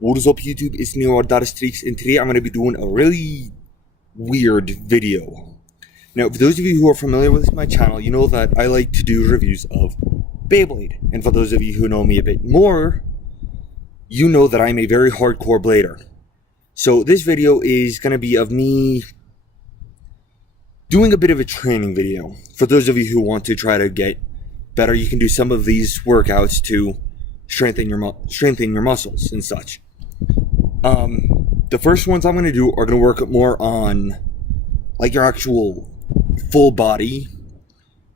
What is up, YouTube? It's me, Streaks, and today I'm going to be doing a really weird video. Now, for those of you who are familiar with my channel, you know that I like to do reviews of Beyblade. And for those of you who know me a bit more, you know that I'm a very hardcore blader. So this video is going to be of me doing a bit of a training video. For those of you who want to try to get better, you can do some of these workouts to strengthen your muscles and such. The first ones I'm going to do are going to work more on like your actual full body,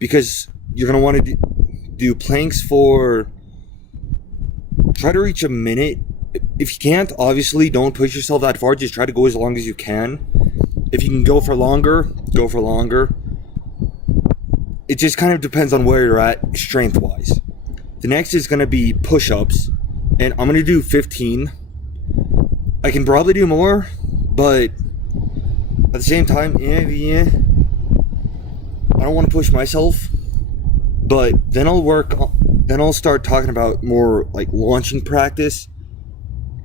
because you're going to want to do planks for, try to reach a minute. If you can't, obviously don't push yourself that far, just try to go as long as you can. If you can go for longer, go for longer. It just kind of depends on where you're at strength wise. The next is going to be push-ups, and I'm going to do 15. I can probably do more, but at the same time, I don't want to push myself. But then I'll start talking about more like launching practice,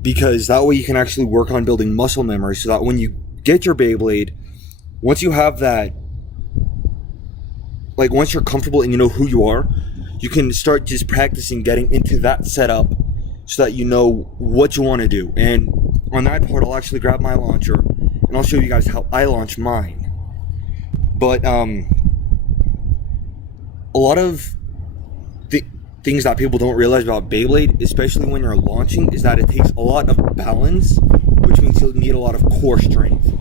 because that way you can actually work on building muscle memory, so that when you get your Beyblade, once you have that, like once you're comfortable and you know who you are, you can start just practicing getting into that setup so that you know what you want to do. And on that part, I'll actually grab my launcher and I'll show you guys how I launch mine. But a lot of the things that people don't realize about Beyblade, especially when you're launching, is that it takes a lot of balance, which means you'll need a lot of core strength.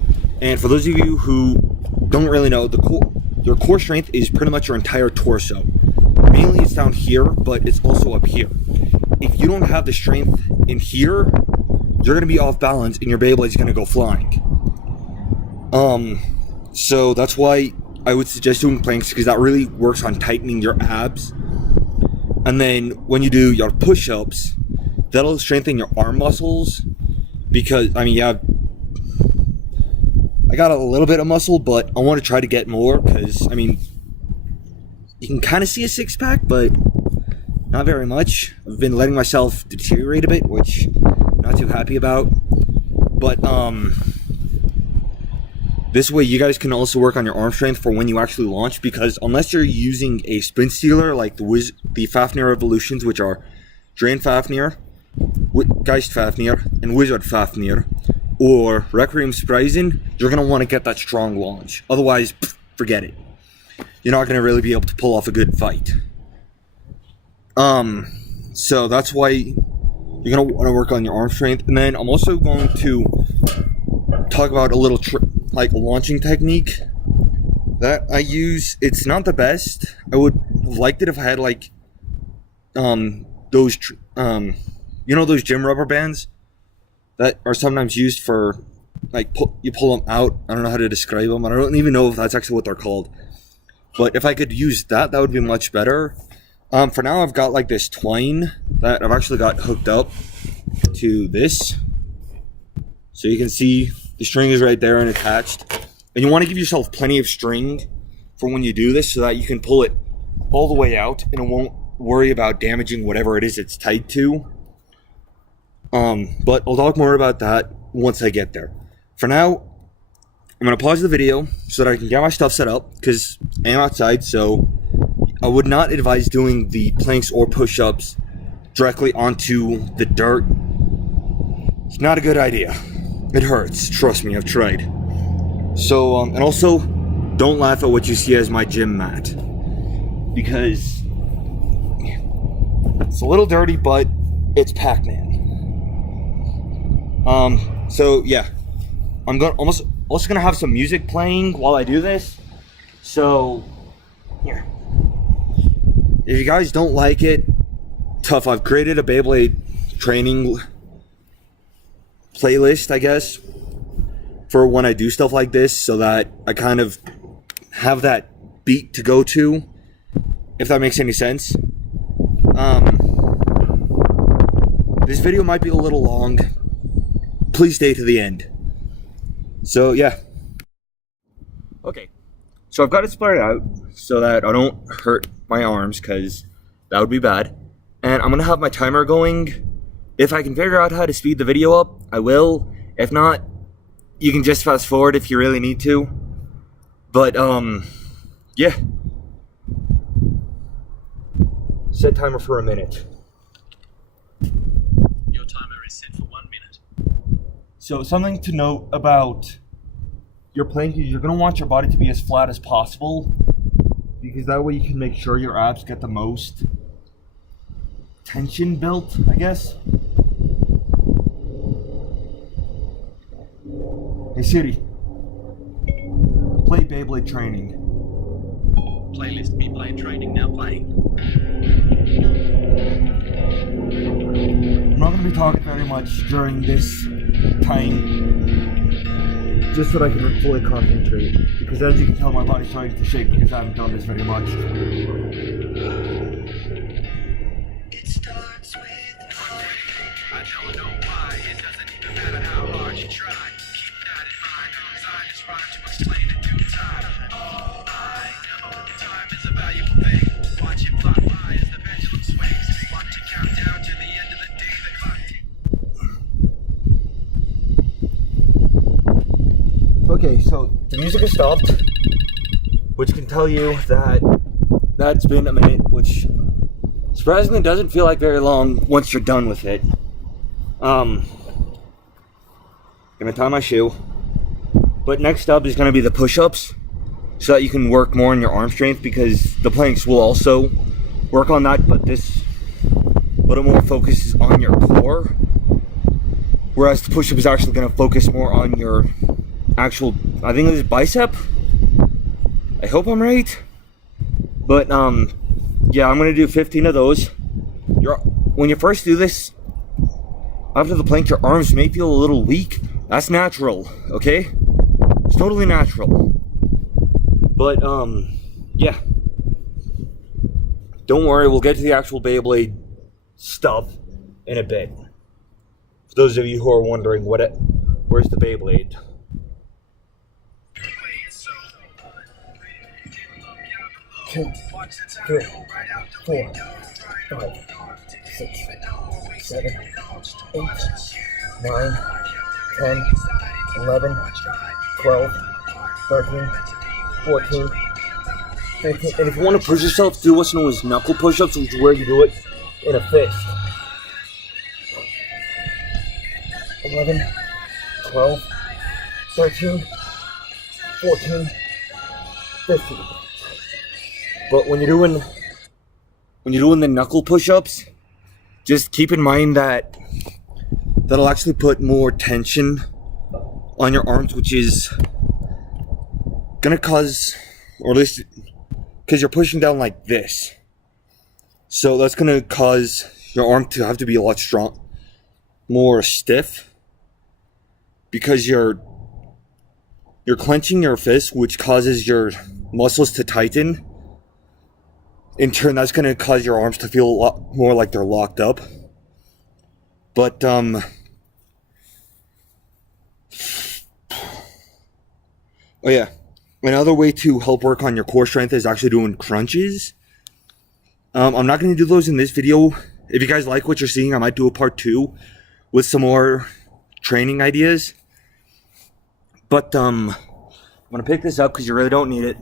And for those of you who don't really know, your core strength is pretty much your entire torso. Mainly it's down here, but it's also up here. If you don't have the strength in here, you're going to be off balance and your Beyblade's going to go flying. So that's why I would suggest doing planks, because that really works on tightening your abs. And then when you do your push-ups, that'll strengthen your arm muscles, because, I mean, yeah, I got a little bit of muscle, but I want to try to get more, because, I mean, you can kind of see a six-pack, but not very much. I've been letting myself deteriorate a bit, which I'm not too happy about. But this way you guys can also work on your arm strength for when you actually launch, because unless you're using a spin stealer like the Fafnir Evolutions, which are Drain Fafnir, Geist Fafnir, and Wizard Fafnir, or Requiem Spreisen, you're going to want to get that strong launch. Otherwise, forget it. You're not going to really be able to pull off a good fight. So that's why you're going to want to work on your arm strength. And then I'm also going to talk about a little like launching technique that I use. It's not the best. I would have liked it if I had like those you know, those gym rubber bands that are sometimes used for like you pull them out. I don't know how to describe them. I don't even know if that's actually what they're called. But if I could use that would be much better. For now, I've got like this twine that I've actually got hooked up to this. So you can see the string is right there and attached. And you want to give yourself plenty of string for when you do this, so that you can pull it all the way out and it won't worry about damaging whatever it is it's tied to. But I'll talk more about that once I get there. For now, I'm going to pause the video so that I can get my stuff set up, because I am outside, so I would not advise doing the planks or push-ups directly onto the dirt. It's not a good idea. It hurts. Trust me, I've tried. So, and also, don't laugh at what you see as my gym mat, because it's a little dirty, but it's Pac-Man. So yeah, I'm also gonna have some music playing while I do this. So, here. If you guys don't like it, tough. I've created a Beyblade training playlist, I guess, for when I do stuff like this, so that I kind of have that beat to go to, if that makes any sense. This video might be a little long. Please stay to the end. So yeah. Okay. So I've got it spread out so that I don't hurt my arms, because that would be bad. And I'm going to have my timer going If I can figure out how to speed the video up, I will. If not, you can just fast forward if you really need to. But, yeah. Set timer for a minute. Your timer is set for 1 minute. So something to note about your plank is you're going to want your body to be as flat as possible, because that way you can make sure your abs get the most tension built, I guess. Hey Siri, play Beyblade training. Playlist Beyblade training now playing. I'm not going to be talking very much during this time, just so that I can fully concentrate, because as you can tell my body's starting to shake because I haven't done this very much. It starts with I don't know why, it doesn't even matter how hard you try. Keep that in mind, cause I just wanted to explain it due time. All I know, time is a valuable thing. Watch it fly by as the pendulum swings. Watch it count down to the end of the day, the clock ticks. Okay, so the music has stopped, which can tell you that that's been a minute, which surprisingly doesn't feel like very long once you're done with it. Gonna tie my shoe. But next up is gonna be the push-ups, so that you can work more on your arm strength, because the planks will also work on that, but this a little more focuses on your core, whereas the push-up is actually gonna focus more on your actual, I think it's bicep. I hope I'm right. But yeah, I'm gonna do 15 of those. When you first do this, after the plank, your arms may feel a little weak. That's natural, okay? It's totally natural. But yeah. Don't worry, we'll get to the actual Beyblade stuff in a bit. For those of you who are wondering where's the Beyblade? 2, 3, 4, 5, 6, 7, 8, 9, 10, 11, 12, 13, 14, 15. And if you want to push yourself, do what's known as knuckle push-ups, which is where you do it in a fist. 11, 12, 13, 14, 15. But when you're doing the knuckle push-ups, just keep in mind that that'll actually put more tension on your arms, which is gonna cause, or at least because you're pushing down like this, so that's gonna cause your arm to have to be a lot more stiff, because you're clenching your fist, which causes your muscles to tighten. In turn, that's going to cause your arms to feel a lot more like they're locked up. But, oh yeah. Another way to help work on your core strength is actually doing crunches. I'm not going to do those in this video. If you guys like what you're seeing, I might do a part 2 with some more training ideas. But, I'm going to pick this up because you really don't need it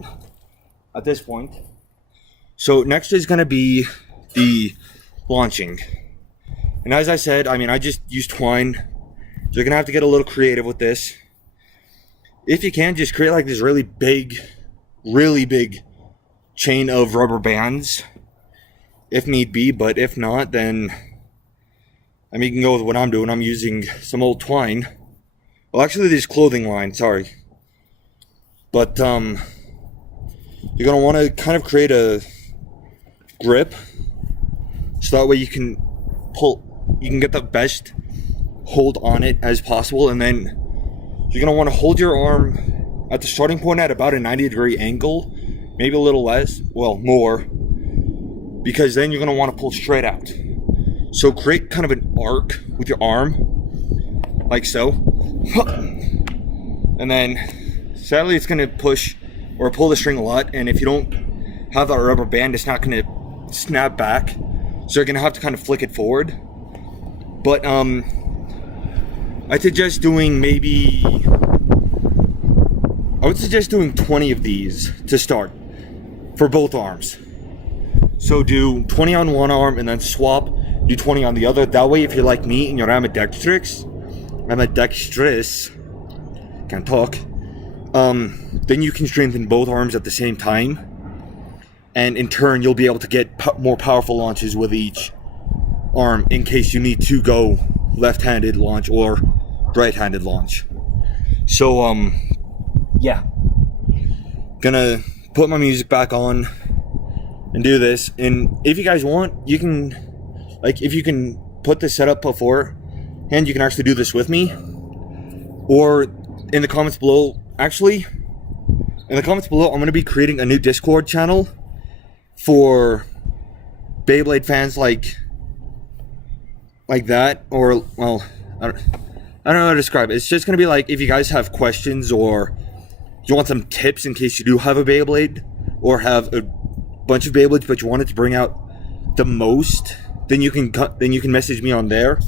at this point. So next is going to be the launching. And as I said, I mean, I just used twine. You're going to have to get a little creative with this. If you can, just create like this really big chain of rubber bands, if need be. But if not, then, I mean, you can go with what I'm doing. I'm using some old twine. Well, actually, this clothing line, sorry. But, you're going to want to kind of create a grip, so that way you can get the best hold on it as possible. And then you're going to want to hold your arm at the starting point at about a 90-degree angle, maybe a little less, well, more, because then you're going to want to pull straight out. So create kind of an arc with your arm, like so, and then sadly it's going to push or pull the string a lot, and if you don't have that rubber band, it's not going to snap back, so you're going to have to kind of flick it forward. But I suggest doing 20 of these to start for both arms. So do 20 on one arm and then swap, do 20 on the other. That way, if you're like me and you're ambidextrous, can't talk, then you can strengthen both arms at the same time. And in turn, you'll be able to get more powerful launches with each arm in case you need to go left-handed launch or right-handed launch. So, yeah. Gonna put my music back on and do this. And if you guys want, you can, like, if you can put this setup beforehand, you can actually do this with me. Or in the comments below, actually, in the comments below, I'm gonna be creating a new Discord channel for Beyblade fans like that, or, well, I don't know how to describe it. It's just gonna be like, if you guys have questions or you want some tips in case you do have a Beyblade or have a bunch of Beyblades but you want it to bring out the most, then you can message me on there.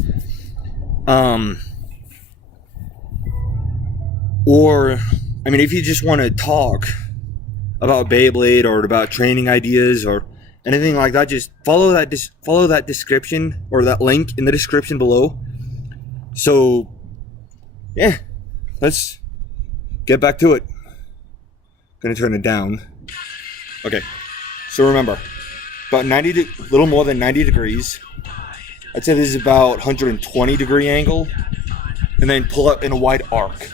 Or, I mean, if you just want to talk about Beyblade or about training ideas or anything like that, just follow that description or that link in the description below. So, yeah, let's get back to it. Gonna turn it down. Okay, so remember, about little more than 90 degrees. I'd say this is about 120 degree angle, and then pull up in a wide arc.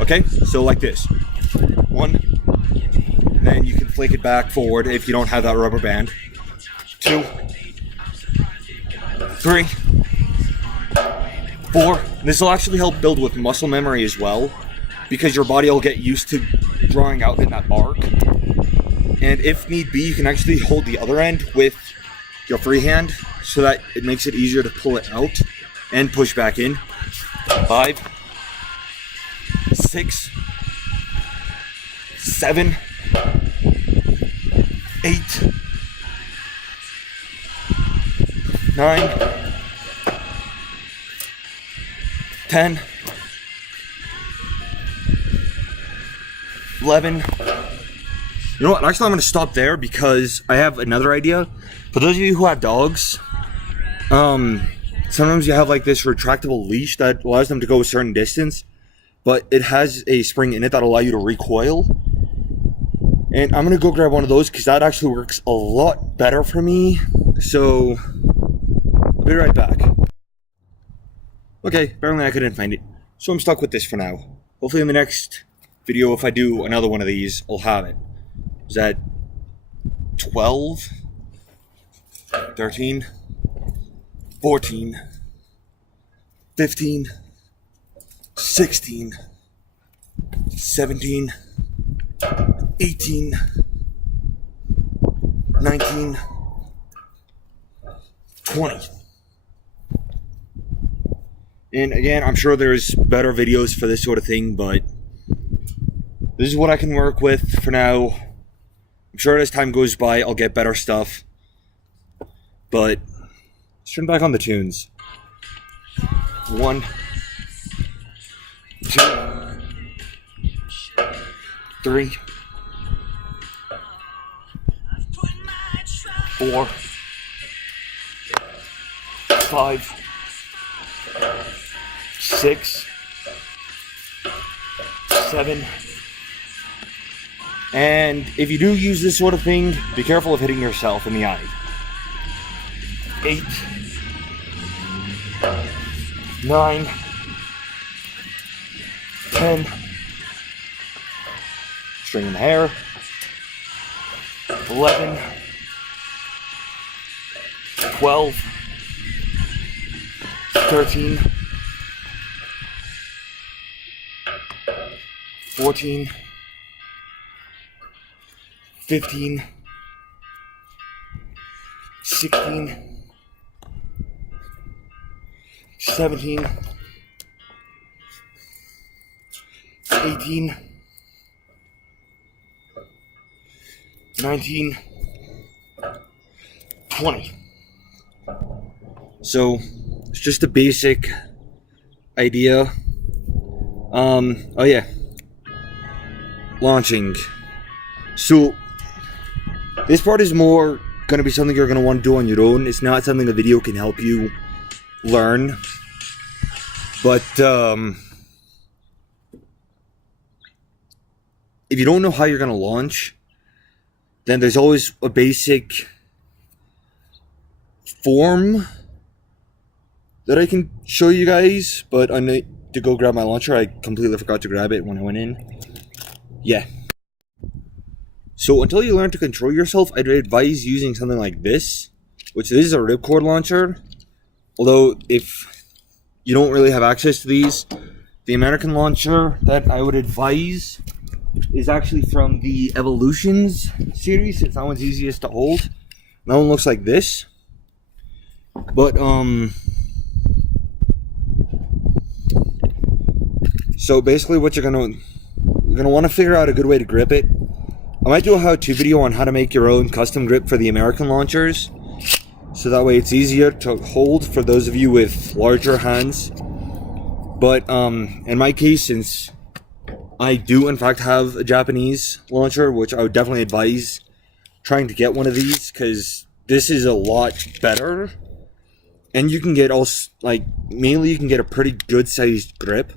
Okay, so like this. 1, then you can flick it back forward if you don't have that rubber band. 2, 3, 4. This will actually help build with muscle memory as well, because your body will get used to drawing out in that arc. And if need be, you can actually hold the other end with your free hand so that it makes it easier to pull it out and push back in. 5, 6, 7, 8, 9, 10, 11. You know what? Actually, I'm going to stop there because I have another idea. For those of you who have dogs, sometimes you have like this retractable leash that allows them to go a certain distance, but it has a spring in it that allows you to recoil. And I'm going to go grab one of those because that actually works a lot better for me. So, I'll be right back. Okay, apparently I couldn't find it. So I'm stuck with this for now. Hopefully in the next video, if I do another one of these, I'll have it. Is that 12, 13, 14, 15, 16, 17, 18, 19, 20. And again, I'm sure there's better videos for this sort of thing, but this is what I can work with for now. I'm sure as time goes by, I'll get better stuff. But let's turn back on the tunes. 1, 2, 3, 4, 5, 6, 7. And if you do use this sort of thing, be careful of hitting yourself in the eye. 8, 9, 10, string in the hair, 11, 12, 13, 14, 15, 16, 17, 18, 19, 20. So it's just a basic idea. Oh yeah, launching. So this part is more going to be something you're going to want to do on your own. It's not something a video can help you learn. But if you don't know how you're going to launch, then there's always a basic form that I can show you guys. But I need to go grab my launcher. I completely forgot to grab it when I went in. Yeah. So until you learn to control yourself, I'd advise using something like this, which this is a ripcord launcher. Although if you don't really have access to these, the American launcher that I would advise is actually from the Evolutions series, since that one's easiest to hold. That one looks like this. But so basically what you're gonna want to figure out a good way to grip it. I might do a how-to video on how to make your own custom grip for the American launchers, so that way it's easier to hold for those of you with larger hands. But in my case, since I do in fact have a Japanese launcher, which I would definitely advise trying to get one of these, because this is a lot better, and you can get mainly you can get a pretty good sized grip,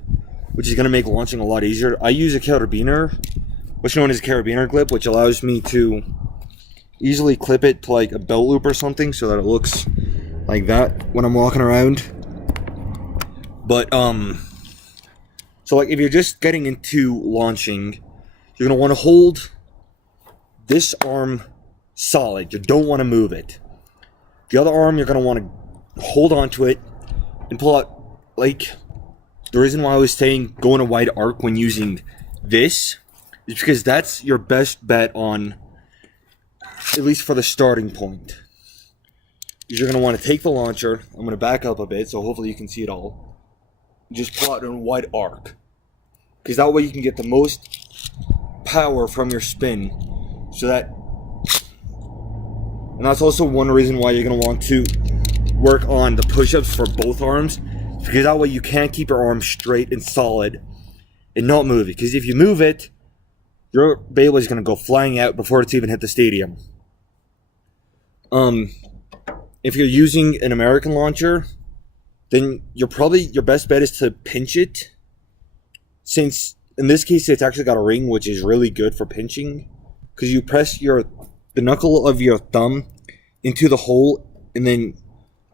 which is going to make launching a lot easier. I use a carabiner, what's known as a carabiner clip, which allows me to easily clip it to like a belt loop or something, so that it looks like that when I'm walking around. But so like if you're just getting into launching, you're gonna want to hold this arm solid. You don't want to move it. The other arm, you're gonna want to hold onto it and pull out. Like, the reason why I was saying go in a wide arc when using this is because that's your best bet on, at least for the starting point. You're going to want to take the launcher. I'm going to back up a bit so hopefully you can see it all. Just pull out in a wide arc, because that way you can get the most power from your spin. So that, and that's also one reason why you're going to want to work on the push-ups for both arms, because that way you can't keep your arm straight and solid and not move it. Because if you move it, your Beyblade is going to go flying out before it's even hit the stadium. If you're using an American launcher, then your best bet is to pinch it. Since in this case it's actually got a ring, which is really good for pinching, because you press the knuckle of your thumb into the hole and then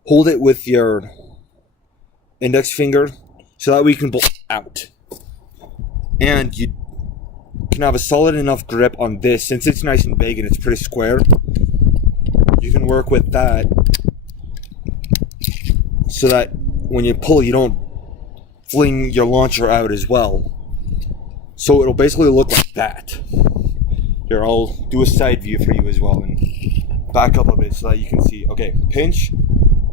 hold it with your index finger, so that way you can pull out. And you can have a solid enough grip on this. Since it's nice and big and it's pretty square, you can work with that so that when you pull, you don't fling your launcher out as well. So it'll basically look like that. Here, I'll do a side view for you as well and back up a bit so that you can see. Okay, pinch,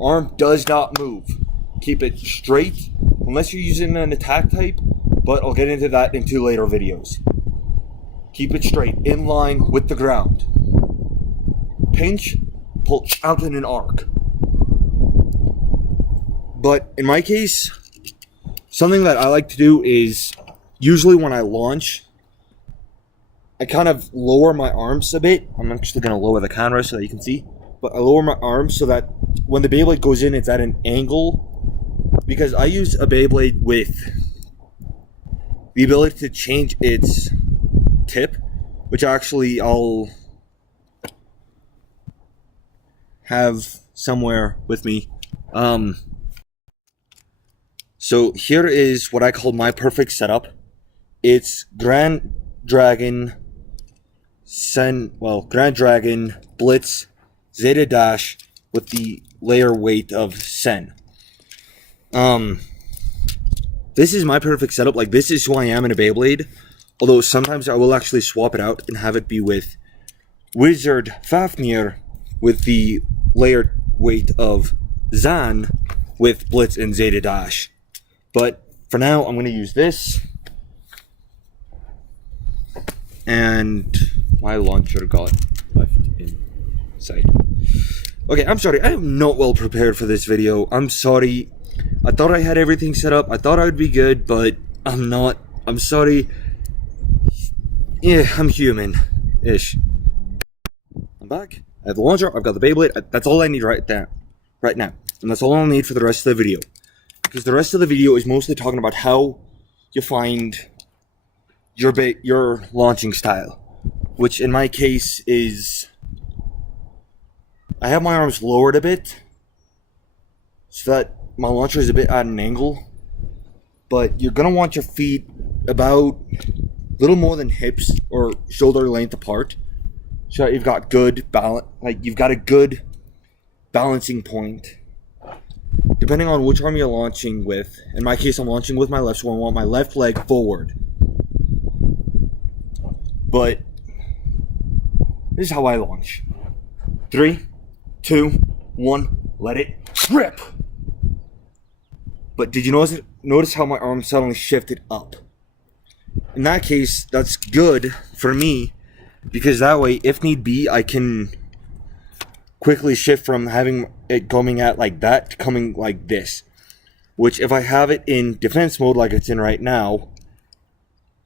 arm does not move. Keep it straight unless you're using an attack type, but I'll get into that in 2 later videos. Keep it straight, in line with the ground. Pinch, pull out in an arc. But in my case, something that I like to do is, usually when I launch, I kind of lower my arms a bit. I'm actually going to lower the camera so that you can see. But I lower my arms so that when the Beyblade goes in, it's at an angle. Because I use a Beyblade with the ability to change its tip, which actually I'll have somewhere with me. So here is what I call my perfect setup. It's Grand Dragon, Blitz, Zeta Dash with the layer weight of Sen. This is my perfect setup. Like, this is who I am in a Beyblade. Although sometimes I will actually swap it out and have it be with Wizard Fafnir with the layered weight of Zan with Blitz and Zeta Dash. But for now, I'm going to use this. And my launcher got left inside. Okay, I'm sorry. I am not well prepared for this video. I'm sorry. I thought I had everything set up. I thought I would be good, but I'm not. I'm sorry. Yeah, I'm human-ish. I'm back. I have the launcher. I've got the Beyblade. That's all I need right now. And that's all I'll need for the rest of the video. Because the rest of the video is mostly talking about how you find your launching style. Which in my case is... I have my arms lowered a bit, so that my launcher is a bit at an angle. But you're going to want your feet about a little more than hips or shoulder length apart. So that you've got good balance, like you've got a good balancing point. Depending on which arm you're launching with. In my case, I'm launching with my left, so I want my left leg forward. But this is how I launch. 3, 2, 1, let it rip. But did you notice how my arm suddenly shifted up? In that case, that's good for me, because that way, if need be, I can quickly shift from having it coming at like that to coming like this. Which, if I have it in defense mode like it's in right now,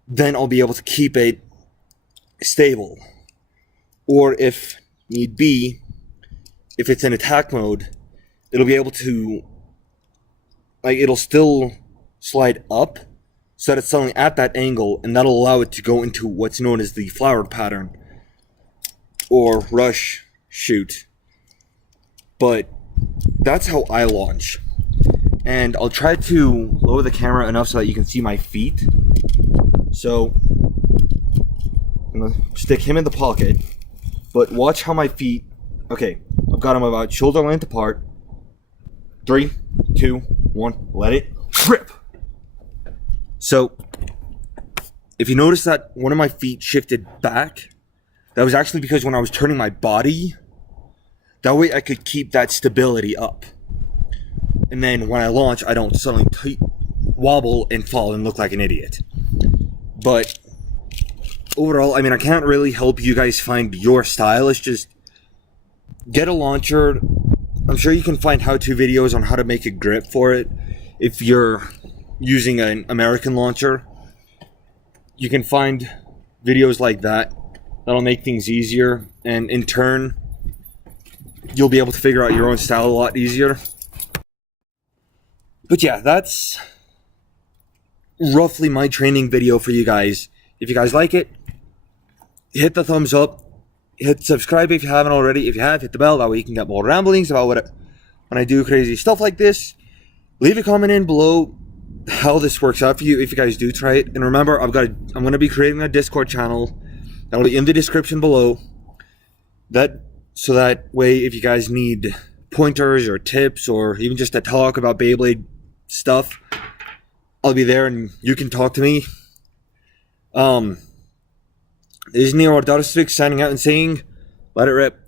then I'll be able to keep it stable. Or if need be, if it's in attack mode, it'll be able to, like, it'll still slide up so that it's suddenly at that angle, and that'll allow it to go into what's known as the flowered pattern or rush shoot. But that's how I launch. And I'll try to lower the camera enough so that you can see my feet. So I'm gonna stick him in the pocket, but watch how my feet, okay, I've got them about shoulder length apart. 3, 2, 1, let it rip. So if you notice that one of my feet shifted back, that was actually because when I was turning my body, that way I could keep that stability up. And then when I launch, I don't suddenly wobble and fall and look like an idiot. But overall, I mean, I can't really help you guys find your style. It's just get a launcher. I'm sure you can find how-to videos on how to make a grip for it. If you're using an American launcher, you can find videos like that. That'll make things easier. And in turn, you'll be able to figure out your own style a lot easier. But yeah, that's roughly my training video for you guys. If you guys like it, hit the thumbs up. Hit subscribe if you haven't already. If you have, hit the bell. That way you can get more ramblings about when I do crazy stuff like this. Leave a comment in below how this works out for you if you guys do try it. And remember, I'm going to be creating a Discord channel. That'll be in the description below. So that way, if you guys need pointers or tips or even just to talk about Beyblade stuff, I'll be there and you can talk to me. This is Nero Darstwick signing out and saying, let it rip.